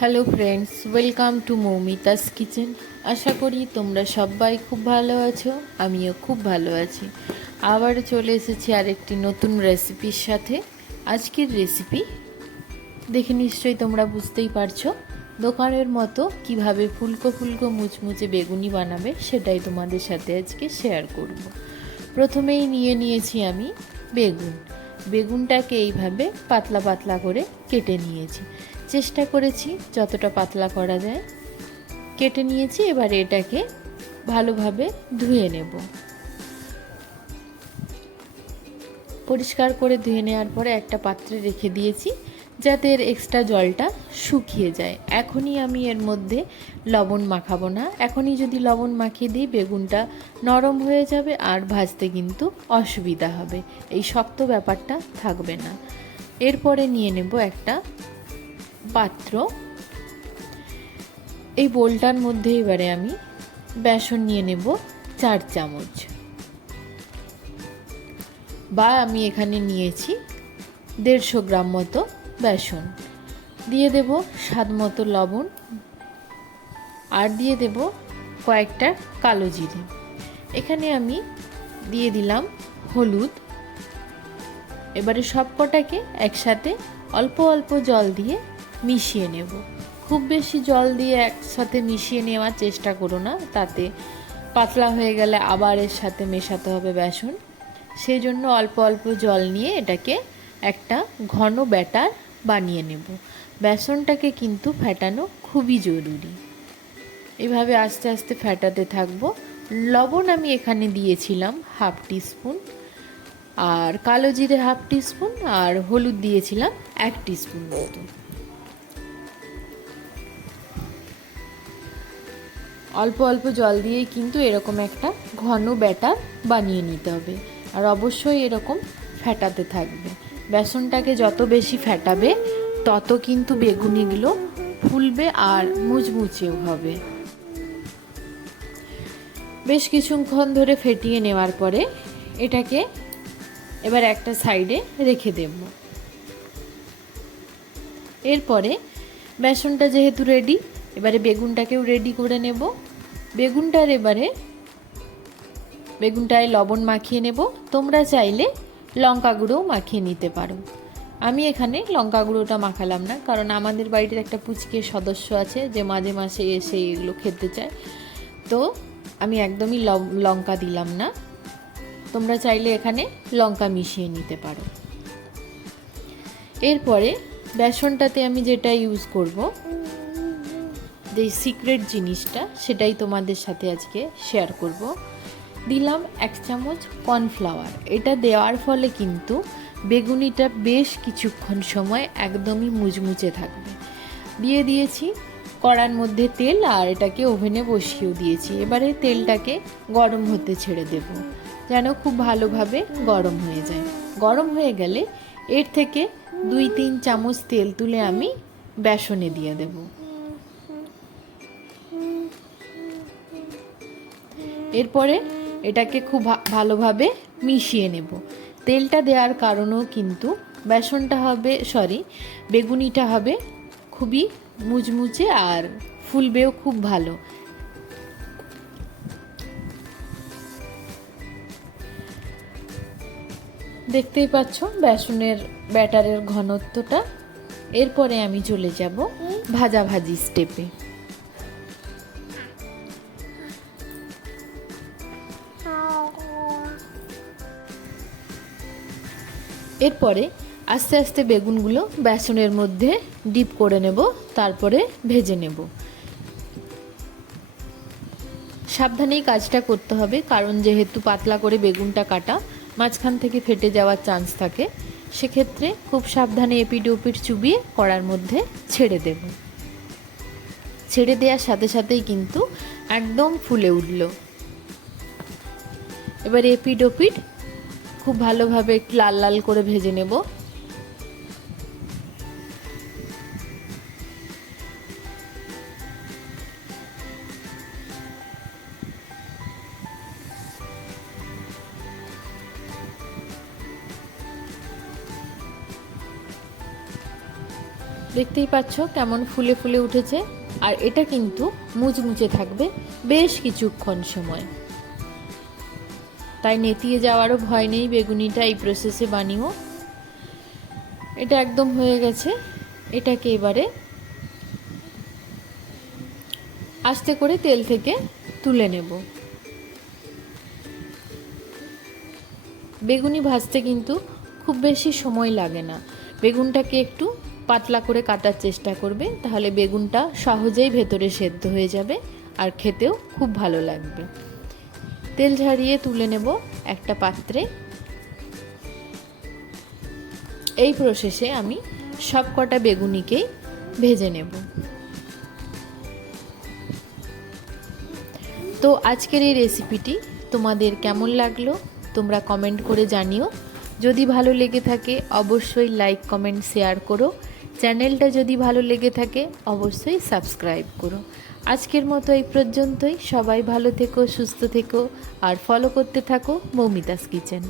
Hello friends, welcome to Moumita's kitchen. আশা করি তোমরা সবাই খুব ভালো আছো, আমিও খুব ভালো আছি। আবার চলে এসেছি আরেকটি নতুন রেসিপির সাথে। আজকের রেসিপি দেখে নিশ্চয়ই তোমরা বুঝতেই পারছো। দোকানের মতো কিভাবে ফুলকো ফুলকো মুচমুচে বেগুনি বানাবে সেটাই তোমাদের সাথে আজকে শেয়ার করব। প্রথমেই নিয়ে নিয়েছি আমি বেগুনটাকে এইভাবে পাতলা পাতলা করে কেটে নিয়েছি। চেষ্টা করেছি যতটা পাতলা করা যায়। কেটে নিয়েছি, এবার এটাকে ভালোভাবে ধুয়ে নেব। পরিষ্কার করে ধুয়ে নেওয়ার পরে একটা পাত্রে রেখে দিয়েছি যাতে এর এক্সট্রা জলটা শুকিয়ে যায়। এখনই আমি এর মধ্যে লবণ মাখাবো না। এখনই যদি লবণ মাখিয়ে দিই বেগুনটা নরম হয়ে যাবে আর ভাজতে কিন্তু অসুবিধা হবে, এই শক্ত ব্যাপারটা থাকবে না। এরপরে নিয়ে নেব একটা পাত্র। এই বোলটার মধ্যে এবারে আমি বেসন নিয়ে নেব 4 চামচ, বা আমি এখানে নিয়েছি 150 গ্রাম মতো বেসন। দিয়ে দেব স্বাদ মতো লবণ, আর দিয়ে দেব কয়েকটা কালো জিরে। এখানে আমি দিয়ে দিলাম হলুদ। এবারে সবকটাকে একসাথে অল্প অল্প জল দিয়ে মিশিয়ে নেব। খুব বেশি জল দিয়ে একসাথে মিশিয়ে নেওয়ার চেষ্টা করো না, তাতে পাতলা হয়ে গেলে আবার এর সাথে মেশাতে হবে বেসন। সেই জন্য অল্প অল্প জল নিয়ে এটাকে একটা ঘন ব্যাটার বানিয়ে নেব। বেসনটাকে কিন্তু ফেটানো খুবই জরুরি। এভাবে আস্তে আস্তে ফেটাতে থাকবো। লবণ আমি এখানে দিয়েছিলাম 1/2 টিস্পুন, আর কালো জিরে 1/2 টিস্পুন, আর হলুদ দিয়েছিলাম 1 টিস্পুন মতো। অল্প অল্প জল দিয়েই কিন্তু এরকম একটা ঘন ব্যাটার বানিয়ে নিতে হবে, আর অবশ্যই এরকম ফেটাতে থাকবে। বেসনটাকে যত বেশি ফেটাবে তত কিন্তু বেগুনিগুলো ফুলবে আর মুচমুচেও হবে। বেশ কিছুক্ষণ ধরে ফেটিয়ে নেওয়ার পরে এটাকে এবার একটা সাইডে রেখে দেব। এরপরে বেসনটা যেহেতু রেডি, এবারে বেগুনটাকেও রেডি করে নেব। বেগুনটায় লবণ মাখিয়ে নেব। তোমরা চাইলে লঙ্কা গুঁড়োও মাখিয়ে নিতে পারো। আমি এখানে লঙ্কা গুঁড়োটা মাখালাম না, কারণ আমাদের বাড়ির একটা পুচকে সদস্য আছে যে মাঝে মাঝে এসে এগুলো খেতে চায়, তো আমি একদমই লঙ্কা দিলাম না। তোমরা চাইলে এখানে লঙ্কা মিশিয়ে নিতে পারো। এরপরে বেসনটাতে আমি যেটা ইউজ করব, যে সিক্রেট জিনিসটা, সেটাই তোমাদের সাথে আজকে শেয়ার করব। দিলাম 1 চামচ কর্নফ্লাওয়ার। এটা দেওয়ার ফলে কিন্তু বেগুনিটা বেশ কিছুক্ষণ সময় একদমই মুচমুচে থাকবে। দিয়ে দিয়েছি কড়ার মধ্যে তেল, আর এটাকে ওভেনে বসিয়েও দিয়েছি। এবারে তেলটাকে গরম হতে ছেড়ে দেব, যেন খুব ভালোভাবে গরম হয়ে যায়। গরম হয়ে গেলে এর থেকে 2-3 চামচ তেল তুলে আমি বেসনে দিয়ে দেব। এরপরে এটাকে খুব ভালোভাবে মিশিয়ে নেব। তেলটা দেওয়ার কারণেও কিন্তু বেগুনিটা হবে খুবই মুচমুচে আর ফুলবেও খুব ভালো। দেখতেই পাচ্ছ বেসনের ব্যাটারের ঘনত্বটা। এরপরে আমি চলে যাব ভাজাভাজি স্টেপে। এরপরে আস্তে আস্তে বেগুনগুলো বেসনের মধ্যে ডিপ করে নেব, তারপরে ভেজে নেব। সাবধানেই কাজটা করতে হবে, কারণ যেহেতু পাতলা করে বেগুনটা কাটা, মাঝখান থেকে ফেটে যাওয়ার চান্স থাকে। সেক্ষেত্রে খুব সাবধানে এপিঠ ওপিঠ চুবিয়ে কড়ার মধ্যে ছেড়ে দেব। ছেড়ে দেওয়ার সাথে সাথেই কিন্তু একদম ফুলে উঠল। এবার এপিঠ ওপিঠ খুব ভালোভাবে একটু লাল লাল করে ভেজে নেব। দেখতেই পাচ্ছ কেমন ফুলে ফুলে উঠেছে। আর এটা কিন্তু মুচমুচে থাকবে বেশ কিছুক্ষণ সময়, তাই নেতিয়ে যাওয়ারও ভয় নেই বেগুনিটা এই প্রসেসে বানিয়েও। এটা একদম হয়ে গেছে। এটাকে এবারে আস্তে করে তেল থেকে তুলে নেব। বেগুনি ভাজতে কিন্তু খুব বেশি সময় লাগে না। বেগুনটাকে একটু পাতলা করে কাটার চেষ্টা করবে, তাহলে বেগুনটা সহজেই ভেতরে সেদ্ধ হয়ে যাবে আর খেতেও খুব ভালো লাগবে। তেল ঝারিয়ে তুলে নেব একটা পাত্রে। এই প্রসেসে আমি সব কটা বেগুনিকেই ভেজে নেব। তো আজকের এই রেসিপিটি তোমাদের কেমন লাগলো তোমরা কমেন্ট করে জানিও। যদি ভালো লেগে থাকে অবশ্যই লাইক কমেন্ট শেয়ার করো। চ্যানেলটা যদি ভালো লেগে থাকে অবশ্যই সাবস্ক্রাইব করো। আজকের মতো এই পর্যন্তই। সবাই ভালো থেকো, সুস্থ থেকো আর ফলো করতে থাকো মৌমিতাস কিচেন।